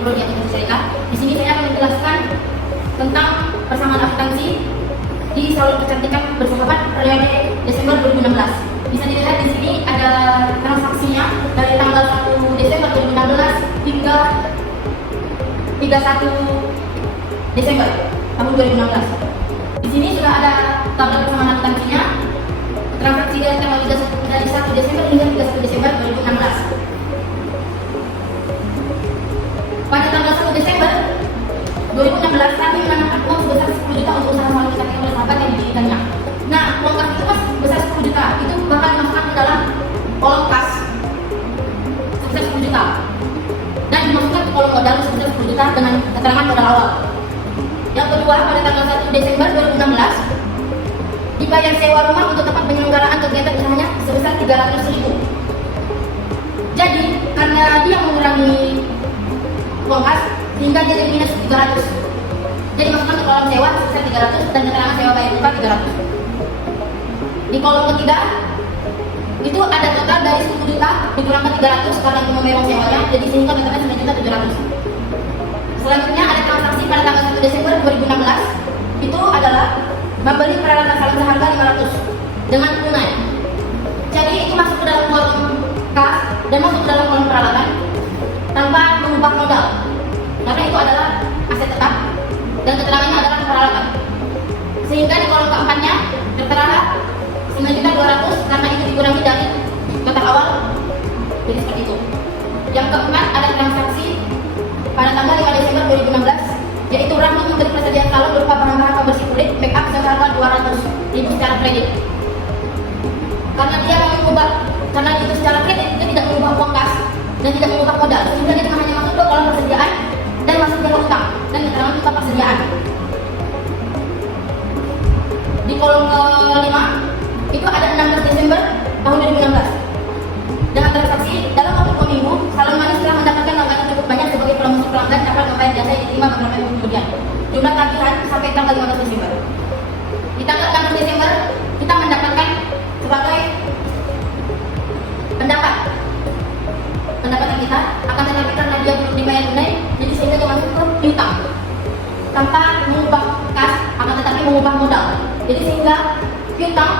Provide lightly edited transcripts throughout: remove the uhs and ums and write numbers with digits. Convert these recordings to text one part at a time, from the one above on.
prodi yang kita selesaikan. Di sini saya akan menjelaskan tentang persamaan akuntansi di salon kecantikan bersahabat periode Desember 2016. Bisa dilihat di sini ada transaksinya dari tanggal 1 Desember 2016 hingga 31 Desember tahun 2016. Di sini sudah ada tabel persamaan akuntansinya. Transaksi dari tanggal 1 Desember hingga 31 Desember 2016. Pada tanggal 1 Desember 2016, kami menanamkan uang sebesar 10 juta untuk usaha salon kecantikan bersahabat yang didirikannya. Nah, uang kas itu mas besar 10 juta, itu bakal dimasukkan ke dalam kolom kas sebesar 10 juta dan dimasukkan ke kolom modal sebesar 10 juta dengan keterangan modal awal. Yang kedua, pada tanggal 1 Desember 2016 dibayar sewa rumah untuk tempat penyelenggaraan kegiatan usahanya sebesar 300.000. Jadi, karena dia mengurangi uang kas hingga jadi minus 300. Jadi masukkan ke kolom sewa sebesar 300 dan keterangan sewa bayar upah 300. Di kolom ketiga itu ada total dari 10 juta dikurangkan 300 karena itu membayar sewanya, jadi sehingga totalnya 9.700.000. Selanjutnya ada transaksi pada tanggal 1 Desember 2016, itu adalah membeli peralatan salon seharga 500 dengan tunai. Jadi itu masuk ke dalam kolom kas dan masuk ke dalam kolom peralatan tanpa mengubah modal, karena itu adalah aset tetap dan keterangannya adalah peralatan. Sehingga di kolom keempatnya tertera 9.200 karena itu dikurangi dari total awal, jadi seperti itu. Yang keempat ada transaksi pada tanggal 5 Desember 2016, yaitu Rahma memberi persediaan salon berupa bahan-bahan pembersih kulit make up seharga 200.000 secara kredit. Karena itu secara kredit itu tidak mengubah uang kas dan tidak mengubah modal, sehingga dia hanya masuk ke kolom persediaan dan masuk ke utang dan keterangan utang persediaan. Di kolom kelima itu ada 16 Desember tahun 2016. Dengan transaksi dalam waktu 2 minggu, salon manis telah mendapatkan langganan cukup banyak sebagai promosi pelanggan dapat membayar jasa yang diterima beberapa minggu kemudian. Jumlah tagihan sampai tanggal 15 Desember. Di tanggal 16 Desember kita mendapatkan sebagai pendapatan kita, akan tetapi karena dia belum dibayar tunai, jadi sehingga dia masuk ke piutang tanpa mengubah kas, akan tetapi mengubah modal. Jadi sehingga piutang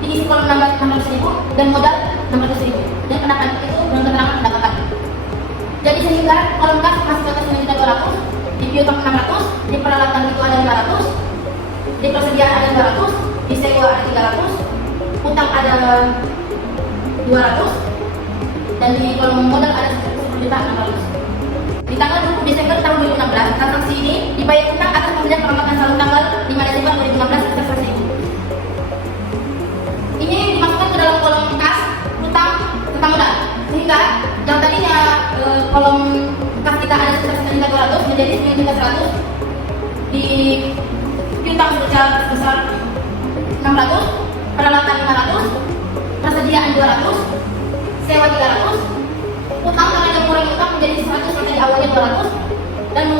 diisi kolom 600.000 dan modal 600.000 dan pendapatan itu dengan keterangan pendapatan. Jadi sehingga kolom kas masih batas 9.200, di piutang 600, di peralatan itu ada 500, di persediaan ada 200, di sewa ada 300, utang ada 200, dan di kolom modal ada 10.600. Di tanggal 20 Desember tahun 2016, transaksi ini dibayar utang atas pembelian perlengkapan salon tanggal 5 Desember 2016 sebesar 1.000. Ini dimasukkan ke dalam kolom kas utang tentang modal, sehingga yang tadinya kolom kas kita ada sebesar 9.200 menjadi 9.100, di piutang sebesar 600, peralatan 500, persediaan 200, sewa 300, utang karena ada mengurangi utang menjadi 100 yang tadi awalnya 200, dan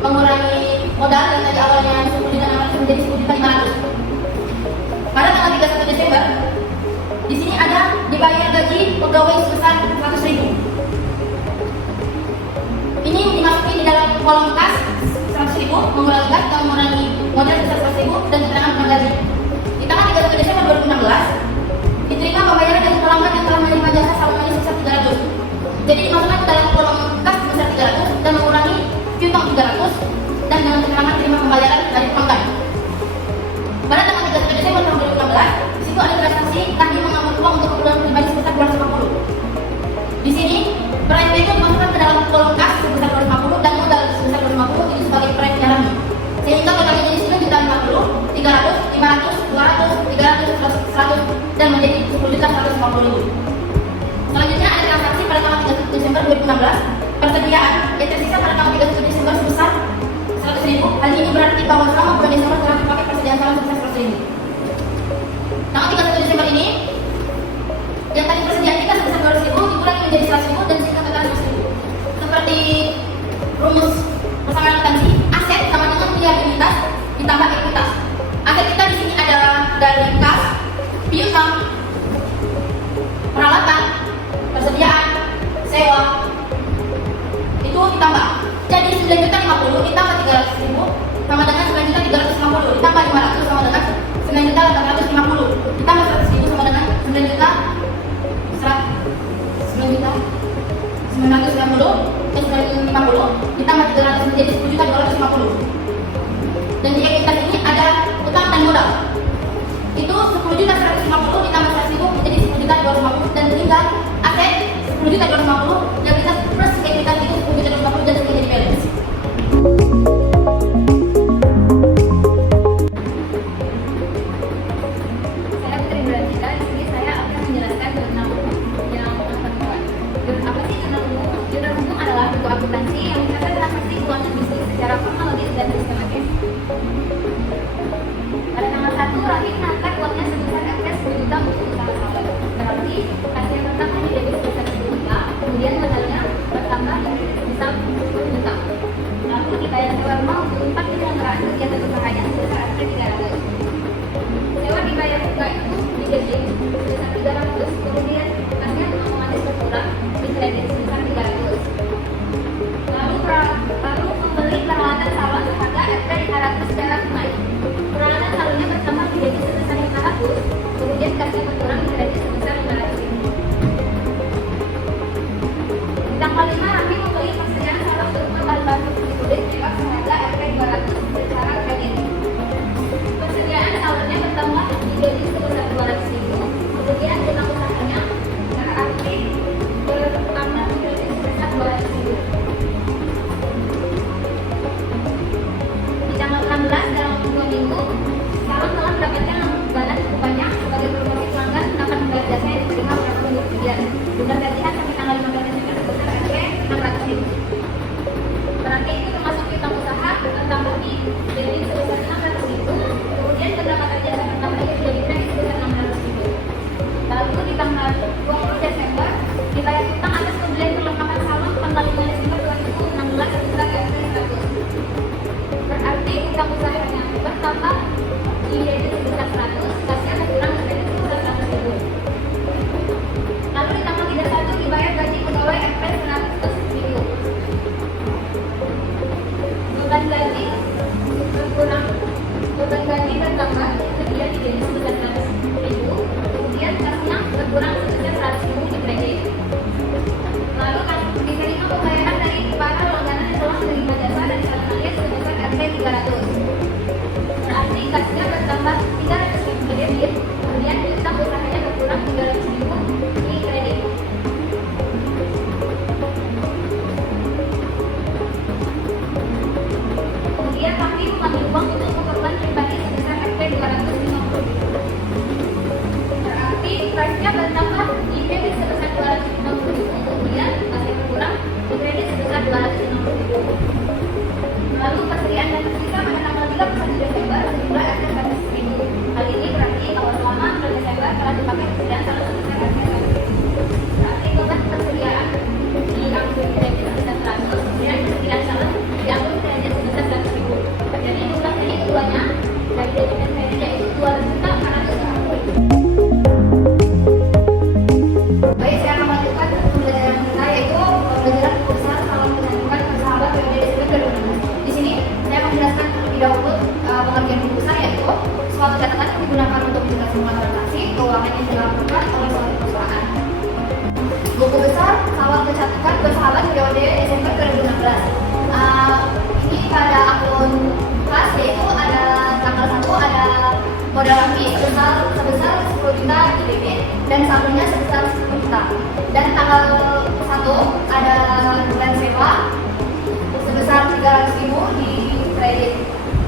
mengurangi modal yang tadi awalnya 10.600 menjadi 10.500. Pada tanggal 31 Desember, di sini ada dibayar gaji pegawai sebesar 100.000. Ini dimasuki di dalam kolom kas 100.000, mengurangi gas dan mengurangi modal sebesar 100.000 dan keterangan tentang gaji. Di tanggal 31 Desember 2016 diterima pembayaran dari pelanggan yang telah menerima jasa salon manis sebesar 300. Jadi dimasukkan ke dalam kolom kas sebesar 300 dan mengurangi piutang 300 dan dengan keterangan terima pembayaran dari pelanggan. Pada tanggal 31 Desember tahun 2016, di situ ada transaksi kami mengambil uang untuk keperluan pribadi sebesar 250. Di sini proyek itu dimasukkan ke dalam kolom kas sebesar 250 dan modal sebesar 250 itu sebagai proyek jalan. Sehingga totalnya jadi 9.50, 300, 500, 200, 300, 100 dan menjadi 10.150.000. Selanjutnya ada transaksi pada tanggal 31 Desember 2016, persediaan yang tersisa pada tanggal 31 Desember sebesar 100.000. Hal ini berarti bahwa selama bulan Desember telah dipakai persediaan salon sebesar 100.000. Tanggal 31 Desember ini, yang tadi persediaan kita sebesar 200.000 dikurangi menjadi 100.000 dan sehingga total 100.000. Seperti rumus persamaan akuntansi, aset sama dengan liabilitas ditambah ekuitas. Aset kita di sini ada dari kas, piutang, peralatan, persediaan, sewa, itu ditambah 300.000 sama dengan 9.350.000 ditambah 500 sama dengan 9.850.000 ditambah 100.000 sama dengan 9.950 ditambah 300 menjadi 10.250.000. Dan di ekuitas ini ada utang dan modal. Itu 10.150 ditambah 100.000 menjadi 10.250 dan tinggal aset 10.250 yang kita plus ekuitas itu 10.250 dan menjadi balance. Saya Putri Berantika, di sini saya akan menjelaskan jurnal umum yang akan dibuat. Apa sih jurnal umum? Jurnal umum adalah buku akuntansi yang mencatat transaksi keuangan bisnis secara kronologis dan sistematis. Pada tanggal 1, Raffi mengangkat uangnya sebesar Fs 10 juta untuk usaha salon. Berarti hasil pertama di debit sebesar 10 juta, kemudian modalnya bertambah sebesar 10 juta. Lalu dibayar sewa rumah untuk 4 penyelenggaraan kegiatan usahanya sebesar Fs 300. Sewa dibayar juga itu digaji sebesar 300, kemudian hasilnya otomatis berkurang di kredit sebesar 300. Lalu membeli peralatan salon seharga Fs 500 secara tunai. Peralatan salonnya bertambah di debit sebesar 500, kemudian kasnya berkurang di kredit sebesar 500.000. Di tanggal 5, Raffi membeli persediaan salon berupa bahan-bahan kulit mewah seharga Fs 200 secara kredit. Persediaan salonnya bertambah di debit sebesar 200.000, kemudian utang usahanya Raffi bertambah di kredit sebesar 200.000. Di tanggal 16 dalam 2 minggu, salon telah mendapatkan imbalan cukup banyak sebagai promosi pelanggan akan membayar jasa yang diterima berapa minggu kemudian. Sudah terlihat sampai tanggal 15 Desember sebesar Fs 600.000. Berarti itu termasuk utang usaha bertambah di debit sebesar 600.000, kemudian pendapatan jasa bertambah di debit sebesar 600.000. Lalu di tanggal 20 Desember dibayar utang atas pembelian perlengkapan salon tanggal 5 Desember 2016 sebesar Fs 100. Berarti utang usahanya bertambah di debit sebesar 100, kasnya berkurang di kredit sebesar 100.000. Lalu di tanggal 31 dibayar gaji pegawai Fs 100.000. Beban gaji berkurang, beban gaji bertambah kemudian di debit sebesar 100.000, kemudian kasnya berkurang sebesar 100.000 di kredit. Lalu diterima pembayaran dari para langganan yang telah menerima jasa dari salon alias sebesar Fs 300. Berarti kasnya bertambah 300.000 di debit, kemudian utang usahanya berkurang 300.000 di kredit. Kemudian Raffi mengambil uang untuk keperluan pribadi sebesar Fs 250.000. Berarti kasnya bertambah di debit sebesar 250.000, kemudian kasnya berkurang di kredit sebesar 250.000. Lalu persediaan dan sisa pada tanggal 31 Desember sejumlah Fs 100.000. Hal ini berarti awal selama bulan Desember telah dipakai persediaan salon sebesar Fs 100. Berarti beban persediaan diambil kredit sebesar 100, kemudian persediaan salon diambil kredit sebesar 100.000. Jadi jumlah kredit keduanya dari debit dan kredit yaitu 2.450.000. Baik, saya akan lanjutkan pembelajaran kita yaitu pembelajaran besar salon kecantikan persahabat periode Desember 2016. Di sini saya menjelaskan terlebih dahulu pengertian buku besar yaitu suatu catatan yang digunakan untuk menjelaskan transaksi keuangan yang dilakukan oleh suatu perusahaan. Buku besar salon kecantikan bersahabat periode Desember 2016. Ini pada akun kas yaitu ada tanggal 1 ada modal Raffi sebesar 10 juta di debit dan saldonya sebesar 10 juta. Dan tanggal 1 ada bulan sewa sebesar 300.000 di kredit.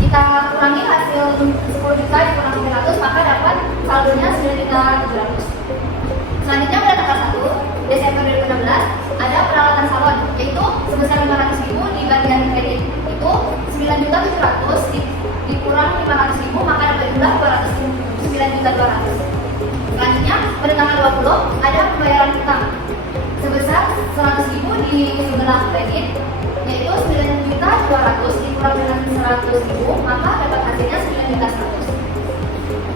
Kita kurangi hasil 10 juta dikurangi 300 maka dapat saldonya 9.700. Selanjutnya pada tanggal 1 Desember 2016 ada peralatan salon yaitu sebesar 500.000 di bagian kredit itu 9.700 dikurang 500.000 maka dapat jumlah 9.200. Selanjutnya pada tanggal 20 ada pembayaran utang sebesar 100.000 di sebelah kredit yaitu 9.200 dikurang dengan 100.000 maka dapat hasilnya 9.100.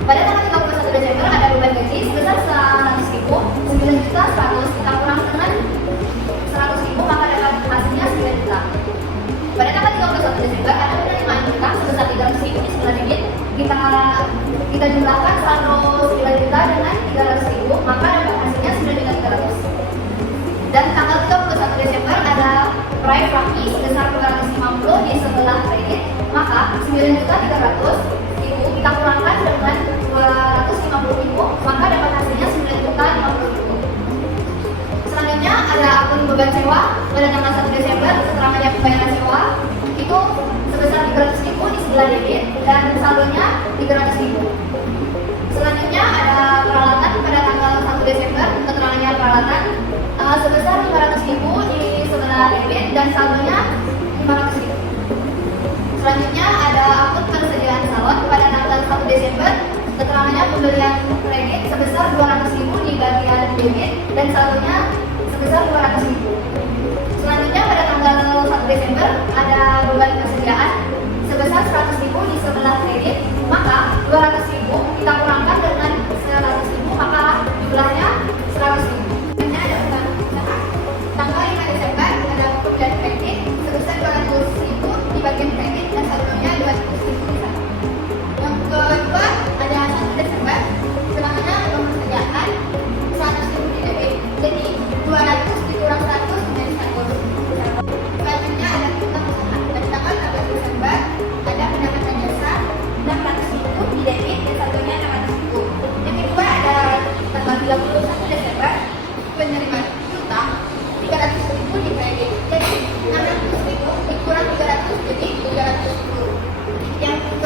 Pada tanggal 31 Desember ada beban gaji sebesar 100.000, 9.100 kita kurang dengan 100.000 maka dapat hasilnya 9 juta. Pada tanggal 31 Desember ada proyek laki sebesar 250 di sebelah kredit, maka 9.300.000 kita kurangkan dengan 250.000, maka dapat hasilnya 9.050.000. Selanjutnya ada akun beban sewa pada tanggal 1 Desember, keterangannya pembayaran sewa itu sebesar 300.000 di sebelah debit dan saldonya 300.000. Selanjutnya ada peralatan pada tanggal 1 Desember, keterangannya peralatan sebesar 500.000 di sebelah debit dan saldonya 500.000. Selanjutnya ada akun persediaan salon pada tanggal 1 Desember, keterangannya pembelian kredit sebesar 200.000 di bagian debit dan saldonya sebesar 200.000. Selanjutnya pada tanggal 1 Desember ada beban persediaan sebesar 100.000 di sebelah kredit, maka 200.000 kita kurangkan dengan 100.000, maka jumlahnya 100.000. Tanggal 5 Desember ada pembelian kredit sebesar 200.000 di bagian kredit dan saldonya 200.000 di sana. Yang kedua ada 1 Desember, keterangannya beban persediaan 100.000 di debit, jadi 200 dikurang 100 menjadi 100. Selanjutnya ada piutang usaha. Pada tanggal 13 Desember ada pendapatan jasa 600.000 di debit dan saldonya 600.000. Yang kedua ada tanggal 31 Desember penerimaan piutang 300.000 di kredit, jadi 600.000 dikurang 300 jadi 300.000. Yang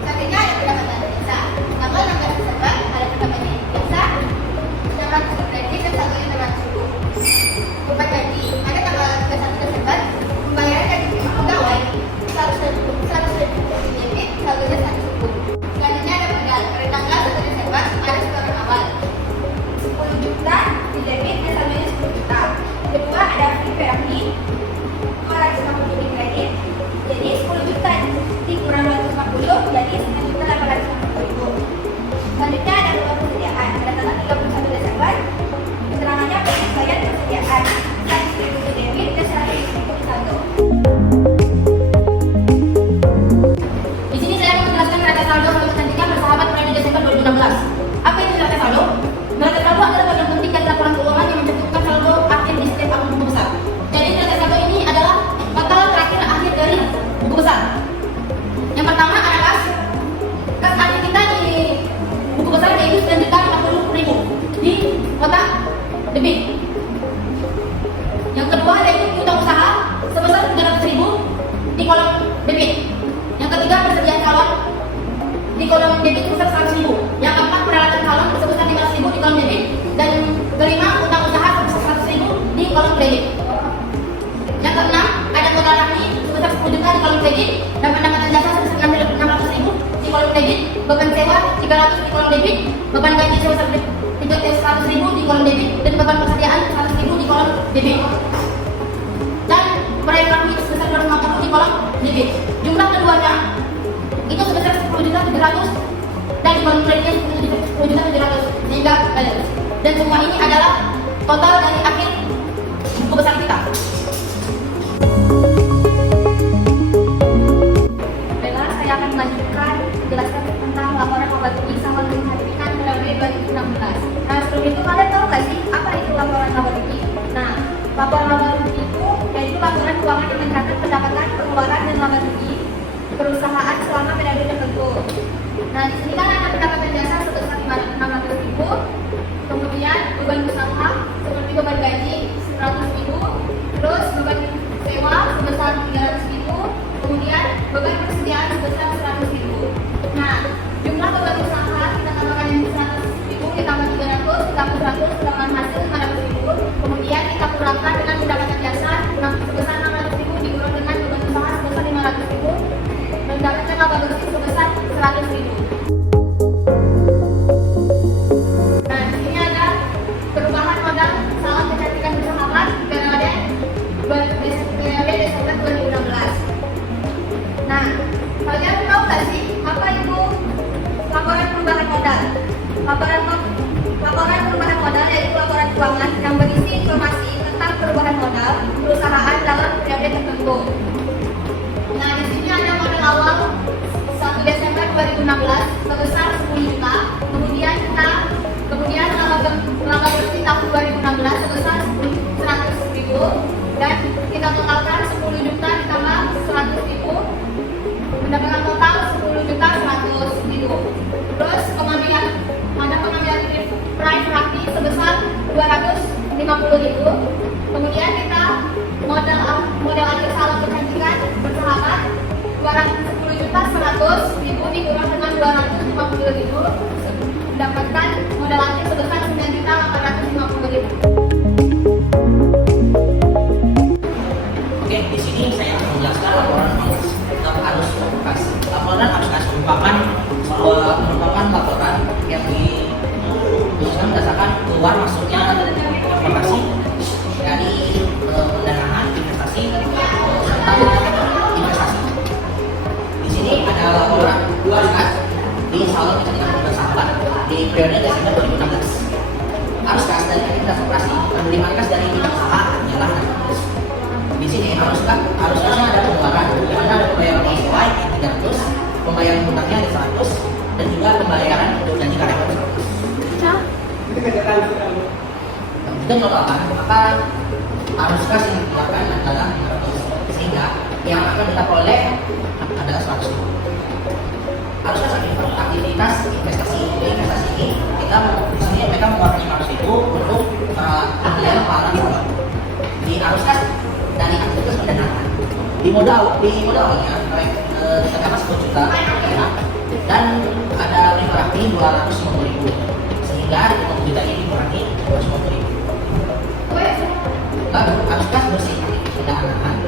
selanjutnya ada pendapatan jasa. Tanggal 16 Desember ada pendapatan jasa 600 di kredit dan saldonya 600.000. Beban gaji ada tanggal 31 Desember, pembayaran gaji pegawai 100.000 di debit, saldonya 100.000. Selanjutnya ada modal pada tanggal 1 Desember ada setoran awal 10 juta di debit dan saldonya 10 juta. Kedua ada PPRI 450 di kredit, jadi 10 juta dikurang 250 jadi 9.850.000. Selanjutnya ada beban persediaan pada tanggal 31 Desember, keterangannya penyesuaian persediaan 100.000 di debit dan 100.000 di saldo. Di sini saya akan menjelaskan neraca saldo untuk kecantikan bersahabat periode Desember 2016. Apa itu neraca saldo? Neraca saldo adalah bagian penting dari laporan keuangan yang mencantumkan saldo akhir di setiap akun buku besar. Jadi neraca saldo ini adalah total terakhir akhir dari buku besar. Yang pertama ada kas akhir kita di buku besar yaitu 9.050.000 di kotak debit. Yang kedua yaitu piutang usaha sebesar 300.000 di kolom debit. Yang ketiga persediaan salon di kolom debit sebesar 100.000. Yang keempat peralatan salon sebesar 500.000 di kolom debit. Dan kelima utang usaha sebesar 100.000 di kolom kredit. Yang keenam ada modal laki sebesar 10 juta di kolom kredit dan pendapatan jasa sebesar 600.000 di kolom kredit. Beban sewa 300 di kolom debit. Beban gaji sebesar 100.000 di kolom debit dan beban persediaan 100.000 di kolom debit. Dan proyek laki sebesar 250 di kolom debit. Jumlah keduanya itu sebesar 10.700 dan di kolom kreditnya 10.700 sehingga dan semua ini adalah total dari akhir buku besar kita. Baiklah, saya akan melanjutkan menjelaskan tentang laporan laba rugi sama kecantikan periode 2016. Nah, sebelum itu kalian tahu nggak sih apa itu laporan laba rugi? Nah, laporan laba rugi itu yaitu laporan keuangan yang mencatat pendapatan, pengeluaran dan laba rugi perusahaan selama periode tertentu. Nah, di sini kan ada pendapatan jasa sebesar 600.000, kemudian beban usaha seperti beban gaji 100.000, terus beban sewa sebesar 300.000, kemudian beban persediaan sebesar 100.000. Nah, jumlah beban usaha kita tambahkan yang 100.000 ditambah 300 ditambah 100 dengan hasil 500.000, kemudian kita kurangkan dengan pendapatan jasa sebesar 600.000 dikurang dengan beban usaha sebesar 500.000 mendapatkan laba bersih sebesar 100.000. Nah, di sini ada perubahan modal salam kecantikan bersahabat periode Desember 2016. Nah, kalian tahu nggak sih apa itu laporan perubahan modal? Laporan perubahan modal yaitu laporan keuangan yang berisi informasi tentang perubahan modal perusahaan dalam periode tertentu. Nah, di sini ada modal awal 1 Desember 2016 sebesar 10 juta. Kemudian laba bersih tahun 2016 sebesar 100.000 dan itu totalkan, maka arus kas yang dikeluarkan adalah 500, sehingga yang akan kita peroleh adalah 100. Arus kas aktivitas investasi. Jadi investasi ini kita di sini mereka mengeluarkan 500.000 untuk pembelian peralatan. Di arus kas dari aktivitas pendanaan. Di modalnya kita dapat 10 juta ya, dan ada pribadi 250.000, sehingga di 10 juta ini dikurangi 250.000. Lalu arus kas bersih pendanaan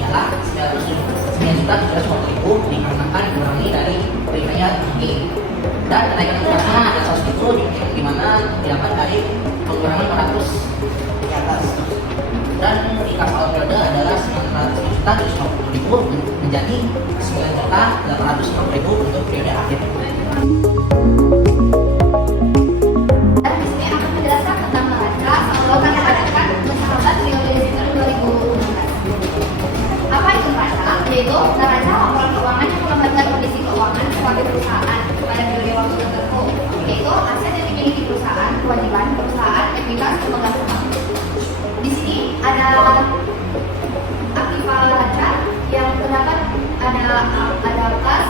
ialah 9.750.000 dikarenakan dikurangi dari pribadinya tinggi, dan kenaikan kasnya ada 100.000 di mana didapat dari pengurangan 400 di atas. Dan di kas awal periode adalah 900.750.000 menjadi 9.850.000 untuk periode akhir. Dan di sini akan menjelaskan tentang neraca pengelolaan yang diadakan mencatat periode Desember 2016. Apa itu neraca? Yaitu neraca laporan keuangan yang menggambarkan kondisi keuangan sebagai perusahaan pada periode waktu tertentu, yaitu aset yang dimiliki perusahaan, kewajiban perusahaan, ekuitas, dan penghasilan. Di sini ada aktiva neraca yang terdapat ada kas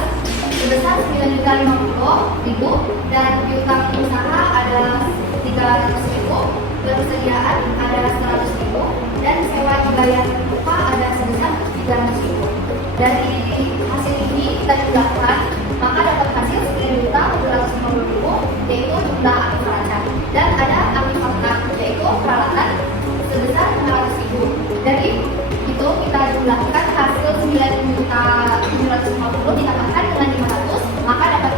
sebesar 9.050.000 dan piutang usaha ada 300.000, persediaan ada 100.000 dan sewa dibayar upah ada sebesar 300.000. Dari hasil ini kita jumlahkan, maka dapat hasil 9.250.000 yaitu jumlah aktiva neraca, dan ada aktiva tetap yaitu peralatan sebesar 500.000. Dari itu kita jumlahkan hasil 9.750.000 ditambahkan dengan 500, maka dapat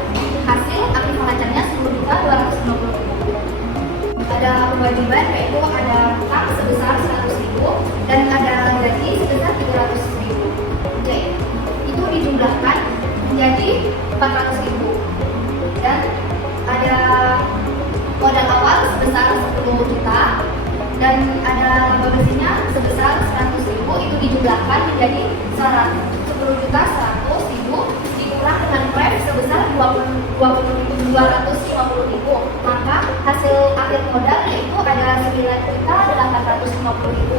hasil aktiva neraca 10.250.000. Ada kewajiban yaitu ada utang sebesar 100.000 dan ada gaji sebesar 300.000. Oke, itu dijumlahkan menjadi 400.000, dan ada modal awal sebesar 10 juta dan ada laba bersihnya sebesar 100.000, itu dijumlahkan menjadi 10 juta 100.000 dikurang dengan pref sebesar 250.000, maka hasil akhir modal yaitu ada 9.850.000.